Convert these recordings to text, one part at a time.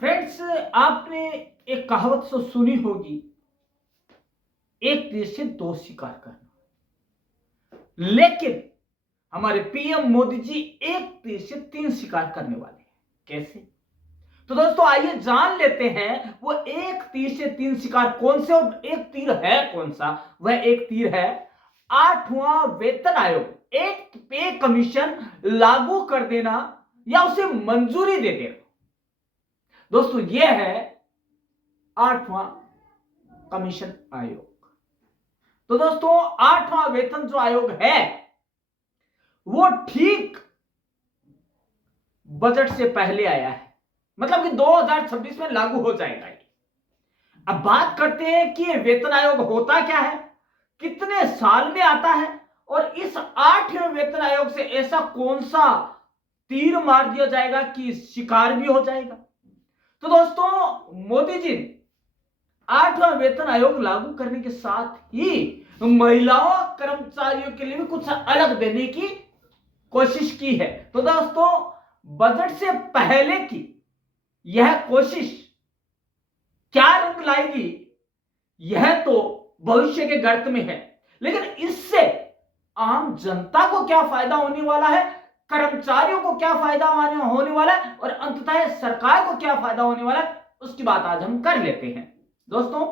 Friends, आपने एक कहावत तो सुनी होगी, एक तीर से दो शिकार करना। लेकिन हमारे पीएम मोदी जी एक तीर से तीन शिकार करने वाले हैं। कैसे? तो दोस्तों आइए जान लेते हैं वो एक तीर से तीन शिकार कौन से और एक तीर है कौन सा। वह एक तीर है आठवां वेतन आयोग, एक पे कमीशन लागू कर देना या उसे मंजूरी दे देना। दोस्तों यह है आठवां कमीशन आयोग। तो दोस्तों आठवां वेतन जो आयोग है वो ठीक बजट से पहले आया है, मतलब कि 2026 में लागू हो जाएगा। अब बात करते हैं कि वेतन आयोग होता क्या है, कितने साल में आता है और इस आठवें वेतन आयोग से ऐसा कौन सा तीर मार दिया जाएगा कि शिकार भी हो जाएगा। तो दोस्तों मोदी जी आठवां वेतन आयोग लागू करने के साथ ही महिलाओं कर्मचारियों के लिए भी कुछ अलग देने की कोशिश की है। तो दोस्तों बजट से पहले की यह कोशिश क्या रंग लाएगी यह तो भविष्य के गर्त में है, लेकिन इससे आम जनता को क्या फायदा होने वाला है, कर्मचारियों को क्या फायदा होने वाला है और अंततः सरकार को क्या फायदा होने वाला है, उसकी बात आज हम कर लेते हैं। दोस्तों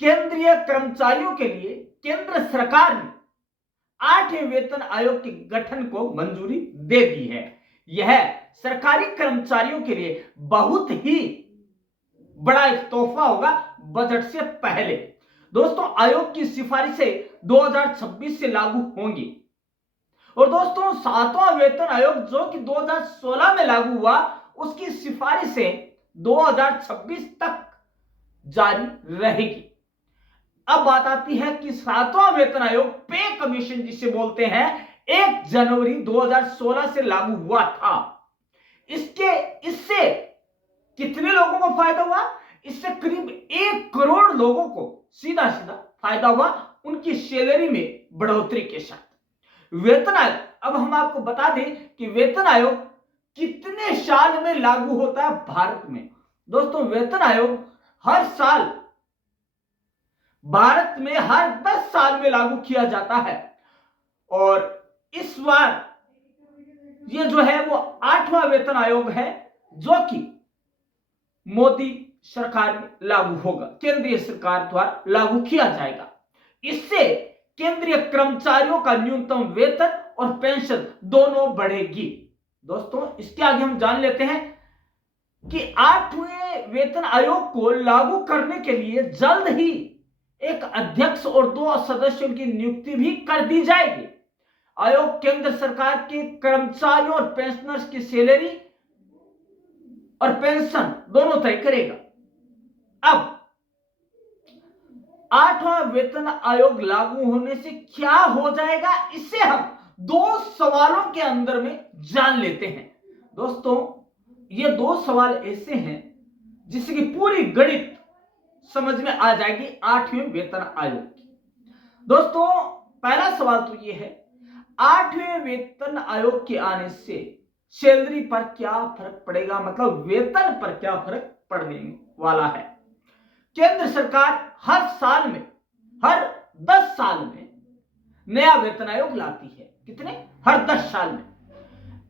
केंद्रीय कर्मचारियों के लिए केंद्र सरकार ने आठवें वेतन आयोग के गठन को मंजूरी दे दी है। यह सरकारी कर्मचारियों के लिए बहुत ही बड़ा एक तोहफा होगा बजट से पहले। दोस्तों आयोग की सिफारिशें 2026 से लागू होंगी और दोस्तों सातवां वेतन आयोग जो कि 2016 में लागू हुआ उसकी सिफारिशें 2026 तक जारी रहेगी। अब बात आती है कि सातवां वेतन आयोग पे कमीशन जिसे बोलते हैं 1 जनवरी 2016 से लागू हुआ था। इससे कितने लोगों को फायदा हुआ? इससे करीब 1 करोड़ लोगों को सीधा सीधा फायदा हुआ उनकी सैलरी में बढ़ोतरी के साथ। वेतन आयोग, अब हम आपको बता दें कि वेतन आयोग कितने साल में लागू होता है भारत में। दोस्तों वेतन आयोग हर साल भारत में हर 10 साल में लागू किया जाता है और इस बार ये जो है वो आठवां वेतन आयोग है जो कि मोदी सरकार में लागू होगा, केंद्रीय सरकार द्वारा लागू किया जाएगा। इससे केंद्रीय कर्मचारियों का न्यूनतम वेतन और पेंशन दोनों बढ़ेगी। दोस्तों इसके आगे हम जान लेते हैं कि आठवें वेतन आयोग को लागू करने के लिए जल्द ही एक अध्यक्ष और 2 सदस्यों की नियुक्ति भी कर दी जाएगी। आयोग केंद्र सरकार के कर्मचारियों और पेंशनर्स की सैलरी और पेंशन दोनों तय करेगा। अब आठवां वेतन आयोग लागू होने से क्या हो जाएगा, इससे हम 2 सवालों के अंदर में जान लेते हैं। दोस्तों ये 2 सवाल ऐसे हैं जिससे कि पूरी गणित समझ में आ जाएगी आठवें वेतन आयोग की। दोस्तों पहला सवाल तो ये है, आठवें वेतन आयोग के आने से सैलरी पर क्या फर्क पड़ेगा, मतलब वेतन पर क्या फर्क पड़ने वाला है। केंद्र सरकार हर साल में, हर 10 साल में नया वेतन आयोग लाती है। कितने? हर 10 साल में।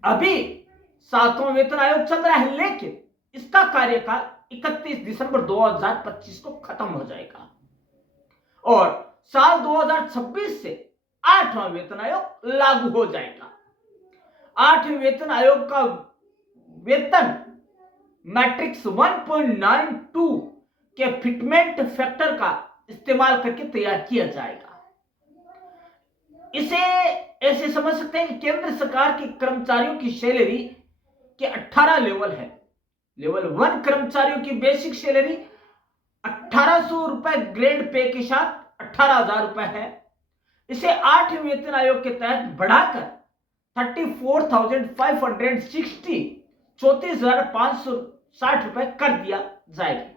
अभी 7वां वेतन आयोग चल रहा है लेकिन इसका कार्यकाल 31 दिसंबर 2025 को खत्म हो जाएगा और साल 2026 से 8वां वेतन आयोग लागू हो जाएगा। 8वें वेतन आयोग का वेतन मैट्रिक्स 1.92 के फिटमेंट फैक्टर का इस्तेमाल करके तैयार किया जाएगा। इसे ऐसे समझ सकते हैं कि केंद्र सरकार के कर्मचारियों की सैलरी के 18 लेवल है। लेवल 1 कर्मचारियों की बेसिक सैलरी 1800 रुपए ग्रेड पे के साथ 18,000 रुपए है। इसे 8वें वेतन आयोग के तहत बढ़ाकर 34,560 34,560 रुपए कर दिया जाएगा।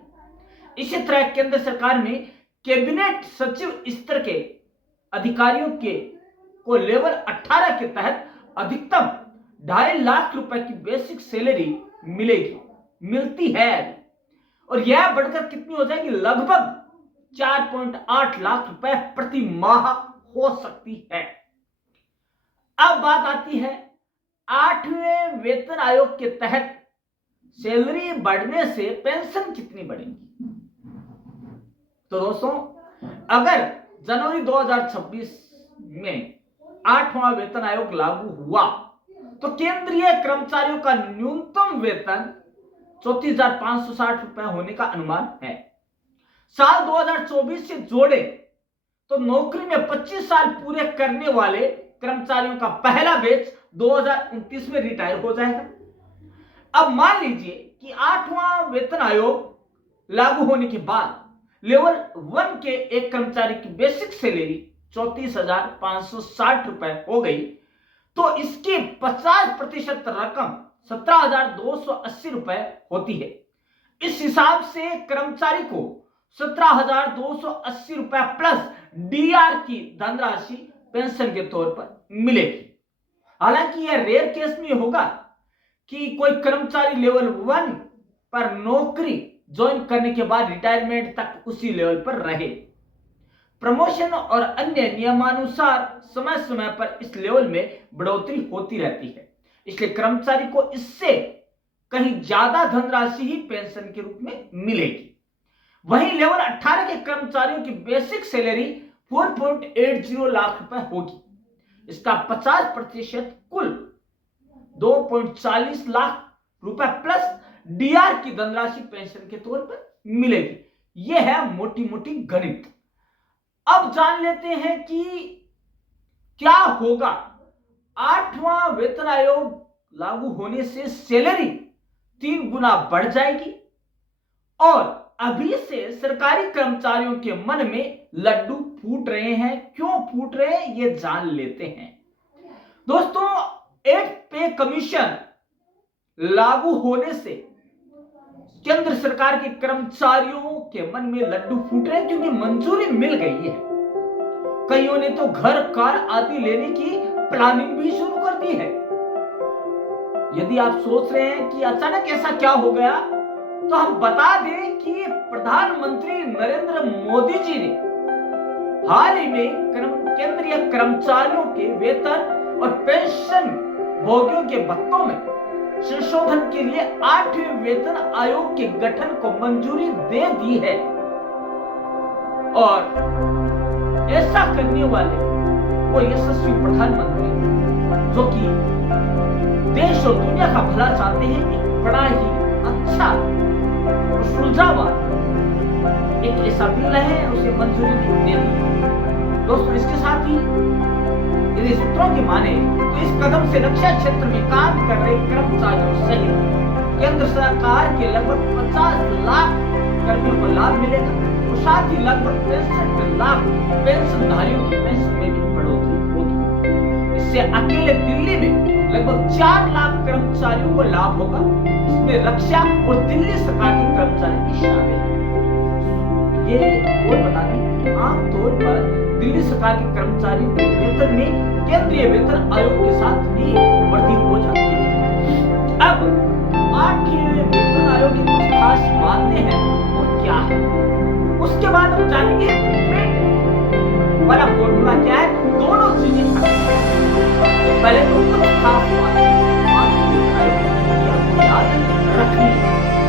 इसी तरह केंद्र सरकार में कैबिनेट सचिव स्तर के अधिकारियों को लेवल 18 के तहत अधिकतम 2.5 लाख रुपए की बेसिक सैलरी मिलेगी। मिलती है और यह बढ़कर कितनी हो जाएगी, लगभग 4.8 लाख रुपए प्रति माह हो सकती है। अब बात आती है 8वें वेतन आयोग के तहत सैलरी बढ़ने से पेंशन कितनी बढ़ेगी। तो दोस्तों, अगर जनवरी 2026 में 8वां वेतन आयोग लागू हुआ तो केंद्रीय कर्मचारियों का न्यूनतम वेतन 34,560 रुपए होने का अनुमान है। साल 2024 से जोड़े तो नौकरी में 25 साल पूरे करने वाले कर्मचारियों का पहला बैच 2029 में रिटायर हो जाएगा। अब मान लीजिए कि 8वां वेतन आयोग लागू होने के बाद लेवल 1 के एक कर्मचारी की बेसिक सैलरी 34,560 रुपए हो गई, तो इसकी 50% रकम 17,280 रुपए होती है। इस हिसाब से कर्मचारी को 17,280 रुपए प्लस डीआर की धनराशि पेंशन के तौर पर मिलेगी। हालांकि यह रेयर केस में होगा कि कोई कर्मचारी लेवल 1 पर नौकरी ज्वाइन करने के बाद रिटायरमेंट तक उसी लेवल पर रहे। प्रमोशन और अन्य नियमानुसार समय समय पर इस लेवल में बढ़ोतरी होती रहती है, इसलिए कर्मचारी को इससे कहीं ज्यादा धनराशि ही पेंशन के रूप में मिलेगी। वहीं लेवल 18 के कर्मचारियों की बेसिक सैलरी 4.80 लाख रुपए होगी। इसका 50% कुल 2.40 लाख रुपए प्लस डीआर की धनराशि पेंशन के तौर पर मिलेगी। यह है मोटी मोटी गणित। अब जान लेते हैं कि क्या होगा 8वां वेतन आयोग लागू होने से सैलरी 3 गुना बढ़ जाएगी और अभी से सरकारी कर्मचारियों के मन में लड्डू फूट रहे हैं। क्यों फूट रहे हैं ये जान लेते हैं। दोस्तों, 8 पे कमीशन लागू होने से केंद्र सरकार के कर्मचारियों के मन में लड्डू फूट रहे हैं, क्योंकि मंजूरी मिल गई है। कईयों ने तो घर कार आदि लेने की प्लानिंग भी शुरू कर दी है। यदि आप सोच रहे हैं कि अचानक ऐसा क्या हो गया, तो हम बता दें कि प्रधानमंत्री नरेंद्र मोदी जी ने हाल ही में केंद्रीय कर्मचारियों के वेतन और पेंशन भोगियों के भत्तों में संशोधन के लिए 8वें वेतन आयोग के गठन को मंजूरी दे दी है और ऐसा करने वाले वो यशस्वी प्रधानमंत्री, जो कि देश और दुनिया का भला चाहते हैं, एक बड़ा ही अच्छा और सुलझावा एक ऐसा बिल है, उसे मंजूरी दे दी। दोस्तों, इसके साथ ही यदि सूत्रों की माने तो इस कदम से रक्षा क्षेत्र में काम कर रहे कर्मचारियों सहित केंद्र सरकार के लगभग 50 लाख कर्मियों को लाभ मिलेगा और साथ ही लगभग 63 लाख पेंशनधारियों की पेंशन में भी बढ़ोतरी होगी। इससे अकेले दिल्ली में लगभग 4 लाख कर्मचारियों को लाभ होगा। इसमें रक्षा और दिल्ली सरकार के कर्मचारी भी शामिल हैं। ये और बता दें कि आमतौर पर दिल्ली सरकार के कर्मचारियों के वेतन में केंद्रीय वेतन आयोग के साथ ही वृद्धि हो जाती है। अब 8वें वेतन आयोग की कुछ खास बातें हैं और क्या है, उसके बाद हम जानेंगे फिटमेंट वाला फॉर्मूला क्या है। दोनों चीजें पहले तो कुछ खास बातें याद रखनी।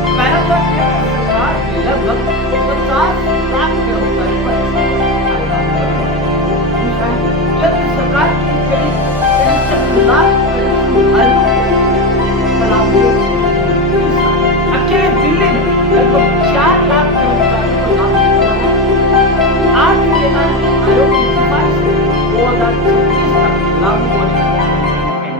पहला तो केंद्र सरकार लगभग 50 लाख कर्मचारी पर केंद्र सरकार के करीब 63 लाख अकेले दिल्ली में लगभग 4 लाख कर्मचारियों को लाभ 8 वेतन आयोग की सिफारिश 2026 तक लागू होने है।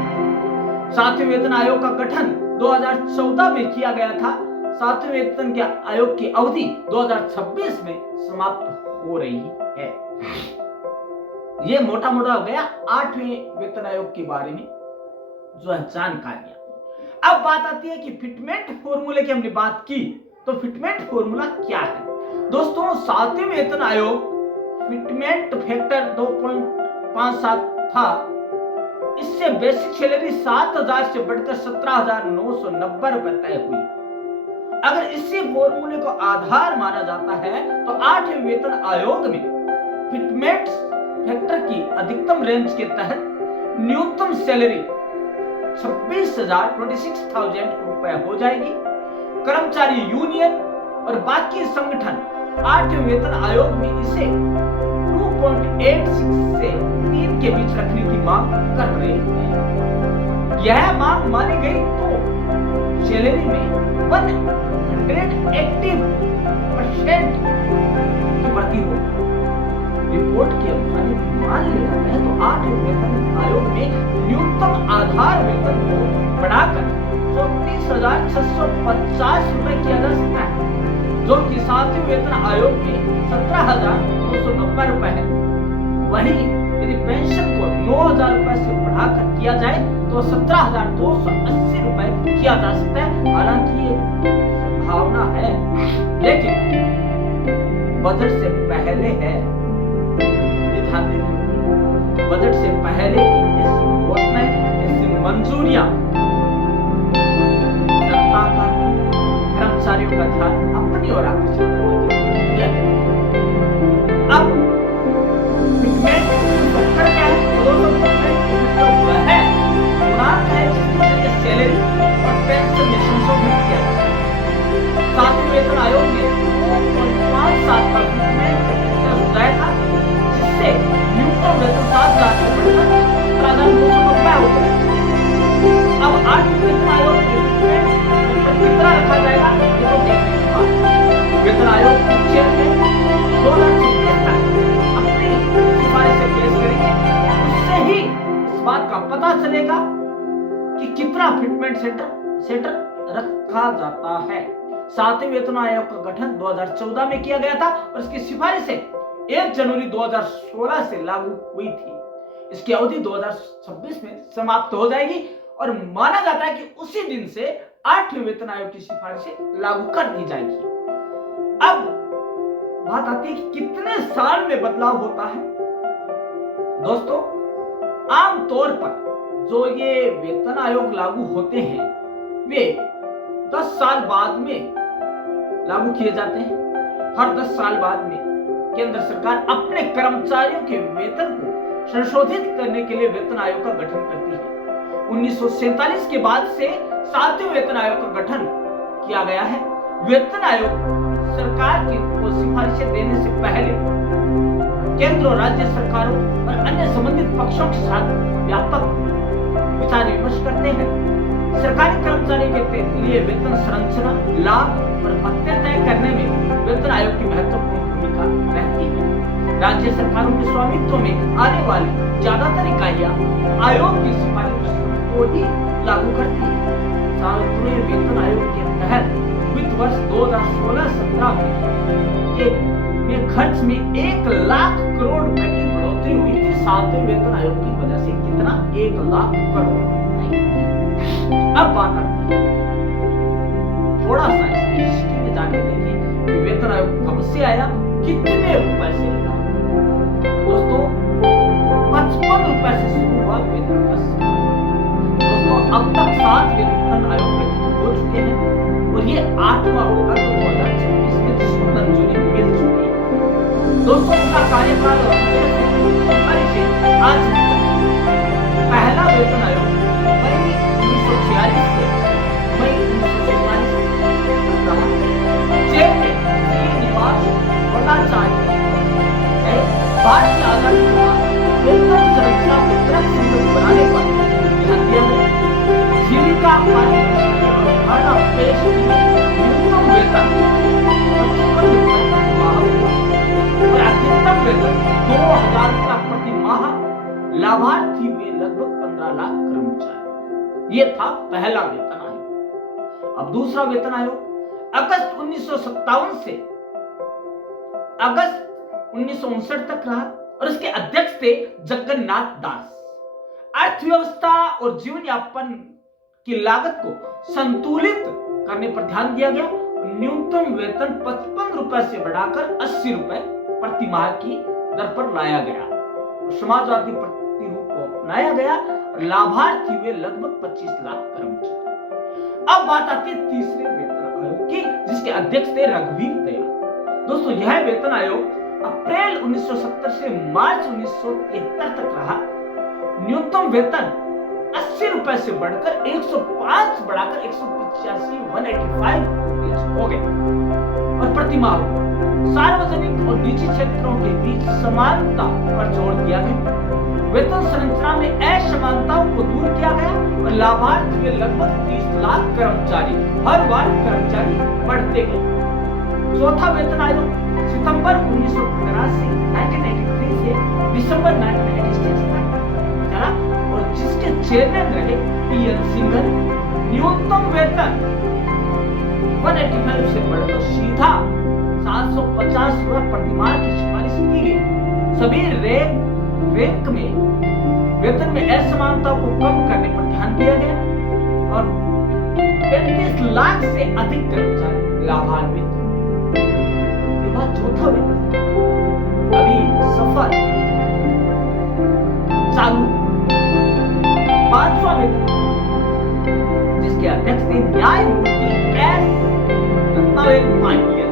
7वें वेतन आयोग का गठन 2014 में किया गया था। 7वें वेतन के आयोग की अवधि 2026 में समाप्त हो रही है। ये मोटा मोटा हो गया 8वें वेतन आयोग के बारे में जो है जानकारियां। अब बात आती है कि फिटमेंट फॉर्मूले की हमने बात की, तो फिटमेंट फॉर्मूला क्या है। दोस्तों, 7वें वेतन आयोग फिटमेंट फैक्टर 2.57 था। इससे बेसिक सैलरी 7,000 से बढ़कर 17,990 रुपए तय हुई। अगर इसी फॉर्मूले को आधार माना जाता है तो 8वें वेतन आयोग में फिटमेंट फैक्टर की अधिकतम रेंज के तहत न्यूनतम सैलरी 26,000 रुपए हो जाएगी। कर्मचारी यूनियन और बाकी संगठन 8वें वेतन आयोग में इसे 2.86 से 3 के बीच रखने की मांग कर रहे हैं। यह मांग मानी गई तो सैलरी में 180% की वृद्धि होगी। रिपोर्ट के अनुसार मान लिया जाता है तो 8वें वेतन आयोग में न्यूनतम आधार वेतन को बढ़ाकर 34,650 रुपए किया जा सकता है, जो कि 7वें वेतन आयोग में 17,290 रुपए है। वहीं यदि पेंशन को 9,000 रुपए से बढ़ाकर किया जाए तो 17,280 रुपए किया जा सकता है। हालांकि ये संभावना है, लेकिन बजट से पहले है, ध्यान दें, बजट से पहले की ऐसी घोषणा, ऐसी मंजूरियां जनता का, कर्मचारियों का ध्यान अपनी ओर आकर्षित करने के लिए। अब फिटमेंट फैक्टर क्या है? वह है गुणांक है जिसके जरिए सैलरी और पेंशन में संशोधन किया जाता है। 7वें वेतन आयोग ने 2.57 का फिटमेंट फैक्टर सुझाया था, जिससे न्यूनतम वेतन 7,000 से बढ़कर 17,290 हो गया। अब 8वें वेतन आयोग में कितना रखा जाएगा ये तो देखने की बात है। वेतन आयोग के चेयरमैन 2026 तक अपनी सिफारिशें पेश करेंगे, उससे ही इस बात का पता चलेगा कि कितना फिटमेंट सेंटर रखा जाता है। 7वें वेतन आयोग का गठन 2014 में किया गया था और इसकी सिफारिशें 1 जनवरी 2016 से लागू हुई थी। इसकी अवधि 2026 में समाप्त हो जाएगी और माना जाता है कि उसी दिन से 8वें वेतन आयोग की सिफारिशें लागू कर दी जाएगी। अब बात आती है कि कितने साल में बदलाव होता है। दोस्तों, आमतौर पर जो ये वेतन आयोग लागू होते हैं वे 10 साल बाद में लागू किए जाते हैं। हर 10 साल बाद में केंद्र सरकार अपने कर्मचारियों के वेतन को संशोधित करने के लिए वेतन आयोग का गठन करती है। 1947 के बाद से 7वें वेतन आयोग का गठन किया गया है। वेतन आयोग सरकार की सिफारिशें देने से पहले केंद्र और राज्य सरकारों और अन्य संबंधित पक्षों के साथ व्यापक विचार विमर्श करते हैं। सरकारी कर्मचारियों के लिए वेतन संरचना, लाभ और भत्ते तय करने में वेतन आयोग की महत्वपूर्ण भूमिका रहती है। राज्य सरकारों के स्वामित्व में आने वाली ज्यादातर इकाइयां आयोग की सिफारिश को ही लागू करती है। सार्वजनिक वेतन आयोग के तहत वित्त वर्ष 2016-17 में खर्च में 1 लाख करोड़ रुपए की बढ़ोतरी हुई थी। 7वें वेतन आयोग की वजह से कितना? 1 लाख करोड़। अब बात आती है थोड़ा सा इसकी हिस्ट्री में जाने देंगे कि वेतन आयोग कब से आया, कितने रुपए से आया। दोस्तों, 55 रुपए से शुरू हुआ वेतन का सिलसिला। दोस्तों, अब तक 7 वेतन आयोग गठित हो चुके हैं और ये 8वां होगा जो 2026 में जिसको मंजूरी मिल चुकी है। दोस्तों, उनका कार्यकाल आज पहला वेतन आयोग मई 1946 से मई 1947 रहा। चेयरमैन श्रीनिवास भट्टाचार्य ने भारतीय आजादी के बाद वेतन संरचना को तर्क संगत बनाने पर ध्यान दिया है। जीविका अवधारणा पेश की न्यूनतम वेतन 55 रुपए माह और अधिकतम वेतन 2,000 रुपए प्रति माह। लाभार्थी हुए लगभग 15 लाख कर्मचारी। ये था पहला वेतन आयोग। अब दूसरा वेतन आयोग अगस्त 1957 से अगस्त 1959 तक रहा और इसके अध्यक्ष थे जगन्नाथ दास। अर्थव्यवस्था और जीवन यापन की लागत को संतुलित करने पर ध्यान दिया गया। न्यूनतम वेतन 55 रुपए से बढ़ाकर 80 रुपए प्रति माह की दर पर लाया गया। समाजवादी प्रतिरूप को अपनाया गया और लाभार्थी हुए लगभग 25 लाख कर्मचारी। अब बात आती है तीसरे वेतन आयोग की, जिसके अध्यक्ष थे रघुवीर दयाल। दोस्तों यह वेतन आयोग अप्रैल 1970 से मार्च 1973 तक रहा। न्यूनतम वेतन 80 रुपए से बढ़कर 105 बढ़ाकर 185 हो गए और प्रतिमाह सार्वजनिक और निजी क्षेत्रों के बीच समानता पर जोर दिया गया। वेतन संरचना में असमानताओं को दूर किया गया और लाभार्थी के लगभग 30 लाख कर्मचारी हर वर्ष कर्मचारी बढ़ते गए। चौथा वेतन आयोग सितंबर 1983 से दिसंबर 1986 तक चला और जिसके चेयरमैन रहे पीएन सिंघल। न्यूनतम वेतन 185 से बढ़कर सीधा 750 रुपए प्रतिमाह की सिफारिश की गई। सभी रैंक में वेतन में असमानता को कम करने पर ध्यान दिया गया और 35 लाख से अधिक कर्मचारी लाभान्वित। चौथा वेतन अभी सफर चालू। पांचवा वेतन जिसके अध्यक्ष थे न्यायमूर्ति एस रत्नावेल पांडियन,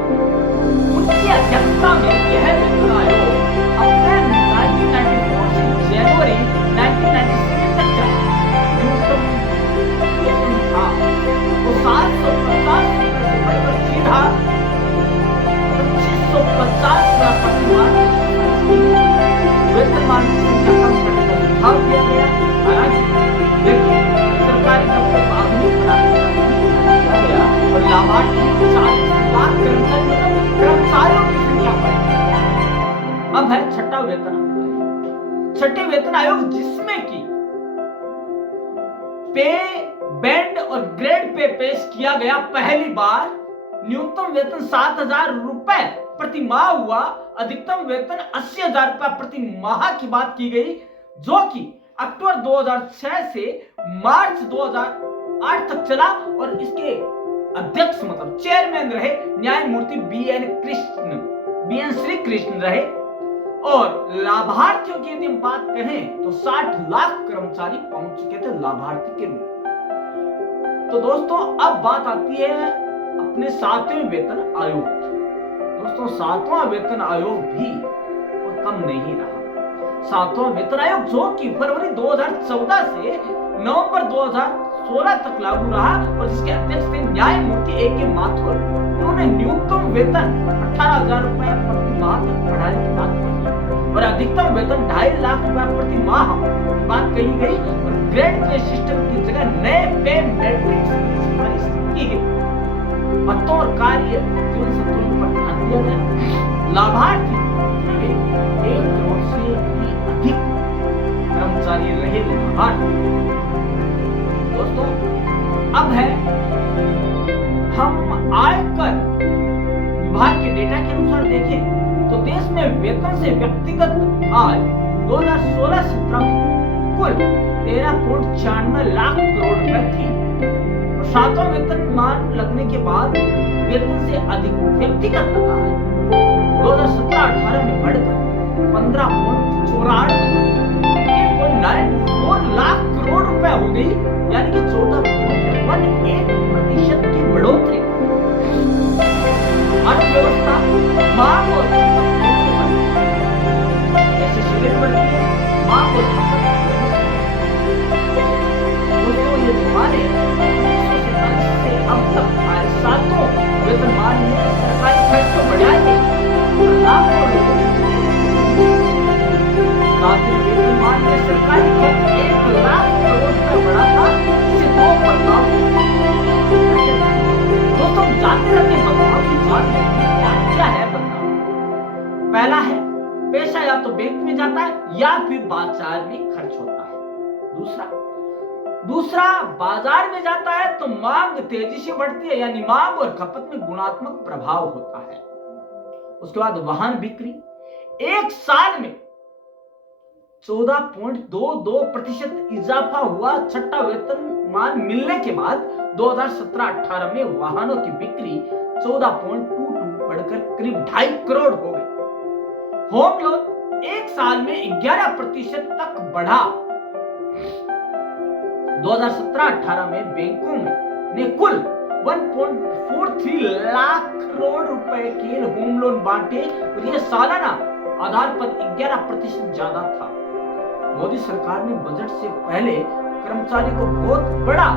उनकी अध्यक्षता में यह वेतन आयोग अप्रैल 1994 से जनवरी 1997 तक चला। न्यूनतम वेतन था वो 750 से बढ़कर सीधा 2550 प्रतिमाह वेतनमान की संख्या कम करने का सुझाव दिया गया। हालांकि सरकारी दफ्तर को आधुनिक बनाने का किया गया और लाभार्थी 40 लाख कर्मचारियों की संख्या बढ़ी। अब है छठा वेतन आयोग। छठे वेतन आयोग जिसमें की पे बैंड और ग्रेड पे पेश किया गया। पहली बार न्यूनतम वेतन 7,000 रुपए प्रति माह हुआ, अधिकतम वेतन 80,000 रुपए प्रति माह की बात की गई, जो कि अक्टूबर 2006 से मार्च 2008 तक चला और इसके अध्यक्ष मतलब चेयरमैन रहे न्यायमूर्ति बीएन श्री कृष्ण रहे। और लाभार्थियों की यदि हम बात कहें तो 60 लाख कर्मचारी पहुंच चुके थे लाभार्थी के रूप में। तो दोस्तों अब बात आती है अपने 7वें वेतन आयोग की। दोस्तों 7वां वेतन आयोग भी कम नहीं रहा। 7वां वेतन आयोग जो कि फरवरी 2014 से नवंबर 2016 तक लागू रहा और जिसके अध्यक्ष थे न्यायमूर्ति ए.के. माथुर। उन्होंने न्यूनतम वेतन 18,000 रुपए प्रति माह तक बढ़ाने की बात कही और अधिकतम वेतन 2.5 लाख रुपए प्रति माह की बात कही गई और ग्रेड पे सिस्टम की जगह नए पे मैट्रिक्स की सिफारिश की गई। पदों और कार्य जीवन संतुलन पर ध्यान दिया गया। लाभार्थी 1 करोड़ से भी अधिक कर्मचारी रहे लाभार्थी। दोस्तों अब है हम आयकर विभाग के डेटा के अनुसार देखें तो देश में वेतन से व्यक्तिगत आय 2016-17 में कुल 13.94 लाख करोड़ रुपए थी। 7वां वेतनमान लगने के बाद वेतन से अधिक व्यक्तिगत आय 2017-18 में बढ़कर 15.94 लाख करोड़ रुपए हो गई, यानी कि 14.18% की बढ़ोतरी। अर्थव्यवस्था मांग और जैसे शेयर बढ़ती है मांग और दोस्तों ये माने से अब तक आए 7 वेतनमान में सरकारी खर्च को बढ़ाया गया। लाखों लोगों वेतनमान में सरकारी खर्च 1 लाख करोड़ रुपए बढ़ा था, जिसे 2 बदलाव। दोस्तों जानते रहते हैं बदलाव की जान क्या है बदलाव। पहला है पैसा या तो बैंक में जाता है या फिर बाजार में खर्च होता है। दूसरा बाजार में जाता है तो मांग तेजी से बढ़ती है, यानी मांग और खपत में गुणात्मक प्रभाव होता है। उसके बाद वाहन बिक्री 1 साल में 14.22% इजाफा हुआ। छठा वेतनमान मिलने के बाद 2017-18 में वाहनों की बिक्री 14.22 बढ़कर करीब 2.5 करोड़ हो गई। होम लोन 1 साल में 11% तक बढ़ा। 2017-18 में बैंकों ने कुल 1.43 लाख करोड़ रुपए के होम लोन बांटे और यह सालाना आधार पर 11% ज्यादा था। मोदी सरकार ने बजट से पहले कर्मचारी को बहुत बड़ा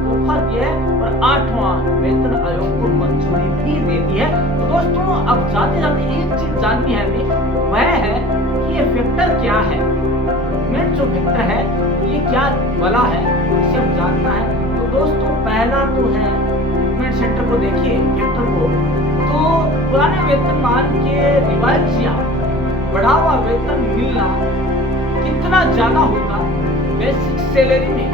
तोहफा दिया है और 8वां वेतन आयोग को मंजूरी भी दे दी है। तो दोस्तों अब जाते जाते एक चीज जाननी है हमें, वह है कि ये फैक्टर क्या है। पेमेंट जो फैक्टर है ये क्या वाला है, इसे हम जानना है। तो दोस्तों पहला तो है पेमेंट सेक्टर को देखिए फैक्टर को, तो पुराने वेतनमान के रिवाइज या बढ़ा हुआ वेतन मिलना कितना ज्यादा होगा बेसिक सैलरी में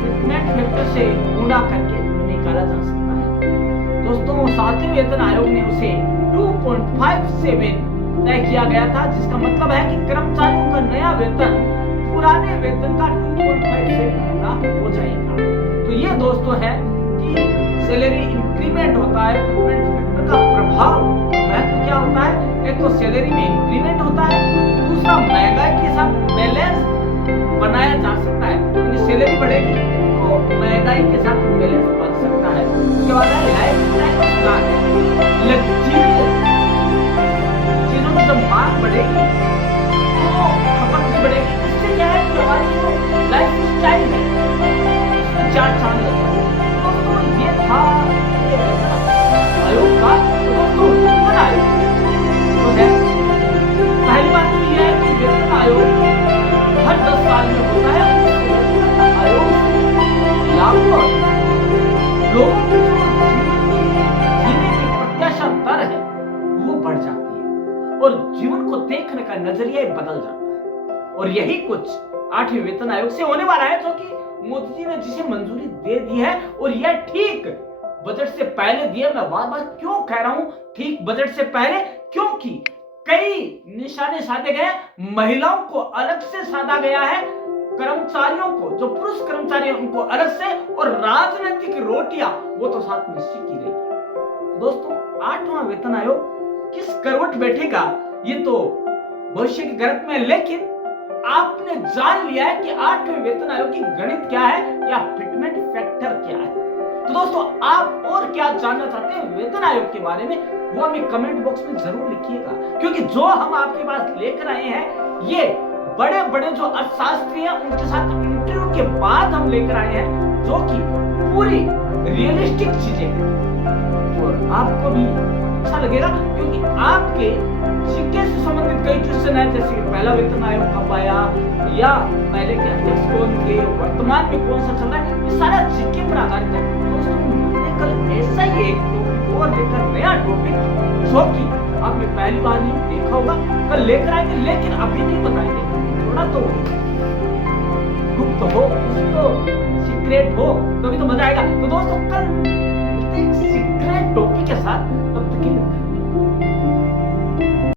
फिटमेंट फैक्टर से गुणा करके निकाला जा सकता है। दोस्तों 7वें वेतन आयोग ने उसे 2.57 तय किया गया था, जिसका मतलब है कि कर्मचारियों का नया वेतन पुराने वेतन का 2.5 से गुना हो जाएगा। तो ये दोस्तों है कि सैलरी इंक्रीमेंट होता है, फिटमेंट फैक्टर का प्रभाव महत्व क्या होता है। एक तो सैलरी में इंक्रीमेंट होता है, दूसरा महंगाई के साथ बैलेंस बनाया जा सकता है, क्योंकि सैलरी बढ़ेगी तो महंगाई के साथ बैलेंस बन सकता है। उसके बाद है लाइफस्टाइल सुधार, लग्जरियस चीजों की जब मांग बढ़ेगी तो खपत भी बढ़ेगी। इससे क्या है कि हमारी जो लाइफस्टाइल है उसमें चार चांद लगता है। दोस्तों ये था आयोग का। दोस्तों वेतन आयोग तो है, पहली बात तो यह है कि वेतन आयोग हर 10 साल में होता है। आयोग लाखों लोगों की जो जीने की प्रत्याशा दर है वो बढ़ जाती है और जीवन को देखने का नजरिया बदल जाता है। और यही कुछ 8वें वेतन आयोग से होने वाला है, जो कि मोदी जी ने जिसे मंजूरी दे दी है। और यह ठीक बजट से पहले दिया। मैं बार बार क्यों कह रहा हूं ठीक बजट से पहले, क्योंकि कई निशाने साधे गए, महिलाओं को अलग से साधा गया है, कर्मचारियों को जो पुरुष कर्मचारी हैं उनको अलग से, और राजनीतिक रोटियां वो तो साथ में सीखी गई। दोस्तों 8वां वेतन आयोग किस करवट बैठेगा ये तो भविष्य की गणित में, लेकिन आपने जान लिया है कि 8वें वेतन आयोग की गणित क्या है या फिटमेंट फैक्टर क्या है। तो दोस्तों आप और क्या जानना चाहते हैं वेतन आयोग के बारे में, वो हमें कमेंट बॉक्स में जरूर लिखिएगा, क्योंकि जो हम आपके पास लेकर आए हैं ये बड़े बड़े जो अर्थशास्त्री हैं उनके साथ इंटरव्यू के बाद हम लेकर आए हैं, जो कि पूरी रियलिस्टिक चीजें हैं और आपको भी अच्छा लगेगा, क्योंकि आपके जीके से संबंधित कई क्वेश्चन है, जैसे पहला वेतन आयोग कब आया या पहले के अध्यक्ष कौन थे, वर्तमान में कौन सा चल रहा है, ये सारा जीके पर आधारित है। दोस्तों कल ऐसा ही एक टॉपिक और लेकर नया टॉपिक, जो कि आपने पहली बार ही देखा होगा, कल लेकर आएंगे, लेकिन अभी नहीं बताएंगे, थोड़ा तो गुप्त हो, कुछ तो सीक्रेट हो, तभी तो मजा आएगा। तो दोस्तों कल सीक्रेट टॉपिक के साथ, तब तक के लिए